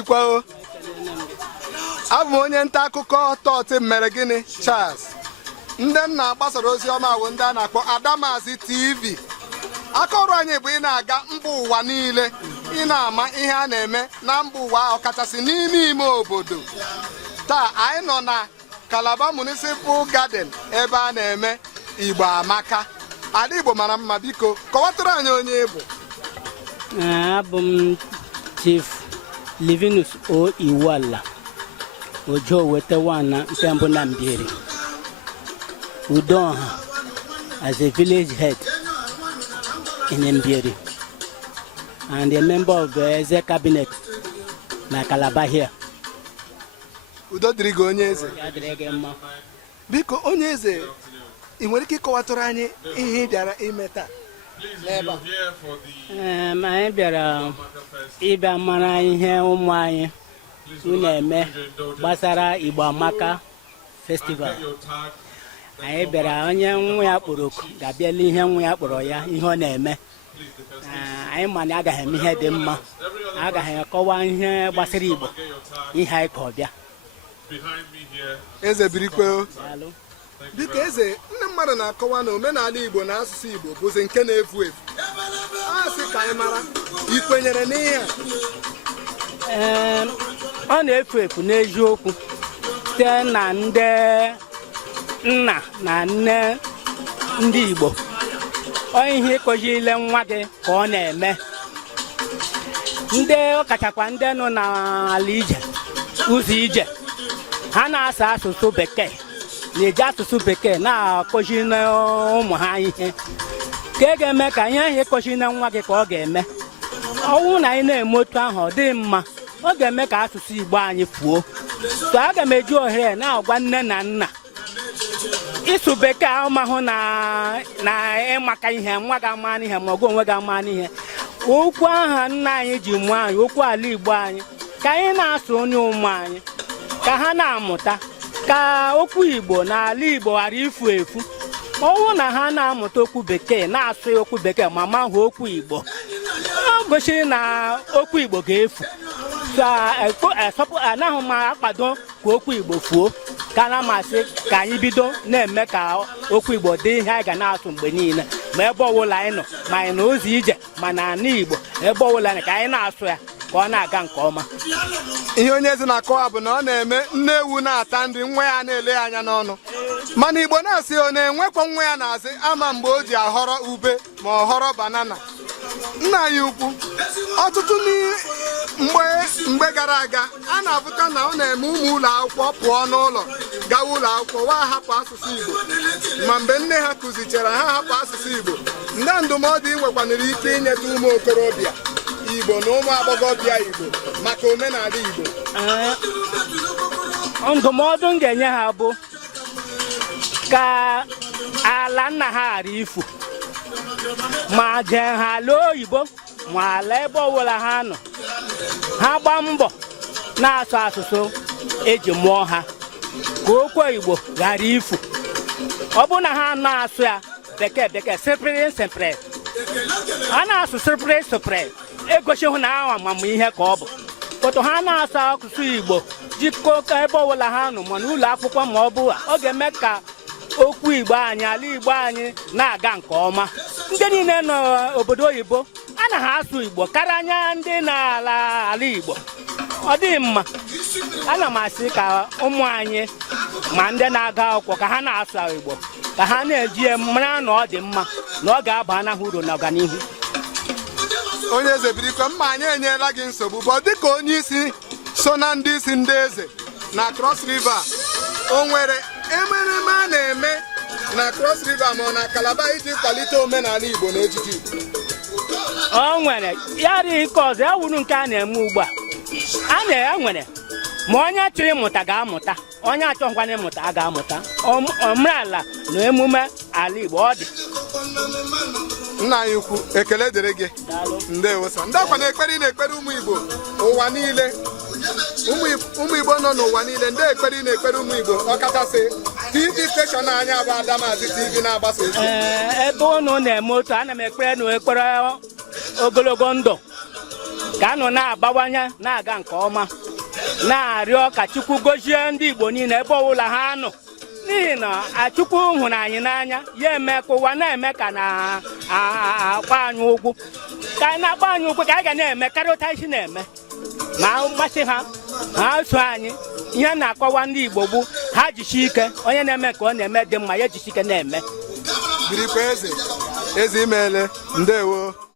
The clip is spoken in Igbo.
birikwa. Abụ m onye nta akụkọ Tọọtị mere gịnị Charles. Ndị nna gbasara ozi ọma bụ ndị a na-akpọ Adamazi TV. Akọrọ anyị bụ ị na-aga mba ụwa niile, ị na-ama ihe a na-eme na mba ụwa ọkachasị n'ime ime obodo. Taa anyị nọ na Calabar Municipal Garden ebe a na-eme Igbo Amaka. Ada Igbo mara mma, biko kọwatara anyị onye Igbo. Abụ m Chief Livinus O Iwala Ojo Wetewana nke mbụ na Mbieri Udonha as a village head in Mbieri and a member of the Eze cabinet na Calabar here. Udo dịrị gị onye eze. Ya dịrị gị mma. Biko onye eze, ị nwere ike ịkọwatara anyị ihe ị bịara ime taa n'ebe a? Anyị bịara ịbịa mara ihe ụmụ anyị na-eme gbasara Igbo Amaka festival. Anyị bịara onye nwa ya kpọrọ oku ga-abịala ihe nwa ya kpọrọ ya ihe ọ na-eme. Anyị ma na agaghị eme ihe dị mma, agaghị akọwa ihe gbasara Igbo, ihe anyị ka ọ bịa. Eze birikwe. Biko eze, ndị mmadụ na-akọwa na omenala Igbo na asụsụ Igbo bụzi nke na-efu efu. A sị ka anyị mara, ị kwenyere n'ihe a? Ọ na-efu efu n'eziokwu site na ndị nna na nne ndị Igbo. Ihe ịkụziri nwa gị ka ọ na-eme. Ndị ọkachakwa ndị nọ n'ala ije ụzọ ije, ha na-asụ asụsụ Bekee, na-eji asụsụ Bekee na-akụziri ụmụ ha ihe. Ka ị ga-eme ka ihe ahụ ịkụziri na nwa gị ka ọ ga-eme. Ọ bụrụ na anyị na-eme otu ahụ ọ dị mma, ọ ga-eme ka asụsụ Igbo anyị fuo. So aga m eji ohere na-agwa nne na nna, ịsụ Bekee ahụmahụ na ịmaka ihe, nwa gị ama n'ihe ma ọ gụ onwe gị ama n'ihe. Okwu aha nna anyị ji mụọ anyị, okwu ala Igbo anyị, ka anyị na-asụ onye ụmụ anyị, ka ha na-amụta, ka okwu Igbo na ala Igbo ghara ifu efu. Ọ bụrụ na ha na-amụta okwu Bekee, na-asụ okwu Bekee ma mahụ okwu Igbo, ọ gosiri na okwu Igbo ga-efu. Anaghị m akpado ka okwu Igbo fuo, ka na amasị ka anyị bido na-eme ka okwu Igbo dị ihe anyị ga na-asụ mgbe niile, ma ebe ọbụla anyị nọ, ma anyị na ụzọ ije ma na ala Igbo, ebe ọbụla anyị ka anyị na-asụ ya ka ọ na-aga nke ọma. Ihe onye eze na-akọwa bụ na ọ na-eme nne ewu na-ata nri, nwa ya na-ele ya anya n'ọnụ. Mana Igbo na-asị ọ na-enwekwa nwa ya na-asị ama mgbe o ji ahọrọ ube ma ọ họrọ banana. Nna anyị ukwu, ọtụtụ mgbe gara aga a na-abụta na ọ na-eme ụmụ ụlọ akwụkwọ pụọ n'ụlọ gawa ụlọ akwụkwọ wa hapụ asụsụ Igbo, ma mgbe nne ha kụzichara ha hapụ asụsụ Igbo. Ndị ndụmọdụ ị nwekwanụrụ ike inyeta ụmụ okorobịa Igbo na ụmụ agbọghọbịa Igbo maka omenala Igbo? Ndụmọdụ m ga-enye ha bụ ka ala nna ha ghara ifu, ma jee ha ala oyibo ma ala ebe ọbụla ha nọ, ha gbaa mbọ na-asụ asụsụ eji mụọ ha, ka okwu Igbo ghara ifu. Ọ bụ na ha na-asụ ya Bekee sipri, ha na-asụ sipri, egosighị na ha amamụ ihe ka ọ bụ. Otu ha na-asụ asụsụ Igbo jikọọ ka ebe ọbụla ha nọ ma n'ụlọ akwụkwọ ma ọ bụ ọ ga-eme ka okwu Igbo anyị, ala Igbo anyị na-aga nke ọma. Ndị niile n'obodo oyibo anaghị asụ Igbo karịa anya ndị na-ala Igbo. Ọ dị mma, ana m asị ka ụmụ anyị ma ndị na-aga akwụkwọ ka ha na-asụ Igbo, ka ha na-eji mara na ọ dị mma na ọ ga-aba anaghị uru na ọganihu. Onye eze birikwa, mma anyị enyela gị nsogbu bụ dịka onye isi so na ndị isi ndị eze na Cross River. O nwere emereme a na-eme na Cross River ma ọ na Calabar iji kwalite omenala Igbo na ejiji Igbo? O nwere ya dị ike ọzọ, ya wuru nke a na-eme ugbu a. Nwere ma onye chọrọ ịmụta ga-amụta, onye achọghịkwana ịmụta a ga-amụta. Omenala na emume ala Igbo ọ dị. Nna anyị ukwu, ekele dịrị gị. Ndewo sa. Ndị akwa na-ekpere na-ekpere ụmụ Igbo ụwa niile, ụmụ Igbo nọ n'ụwa niile, ndị ekpere na-ekpere ụmụ Igbo ọkachasị TV steshọn anyị bụ Adamazi TV na-agbasa ozi. Ebe unu na-eme otu, ana m ekpere na ekpere ogologo ndụ ka anọ na-abawanye na-aga nke ọma, na-arịọ ka Chukwu gọzie ndị Igbo niile ebe ọbụla ha nọ, n'ihi na Chukwu hụrụ anyị n'anya ya eme ka ụwa na-eme ka na-akpa anyị ụkwụ, ka anyị na-akpa anyị ụkwụ ka anyị ga na-eme karịa ụta isi na-eme ma mmasị ha so anyị. Ihe na-akọwa ndị Igbo bụ ha jisie ike, onye na-eme ka ọ na-eme dị mma ya jisie ike na-eme. Birikwa eze imeele, ndewo.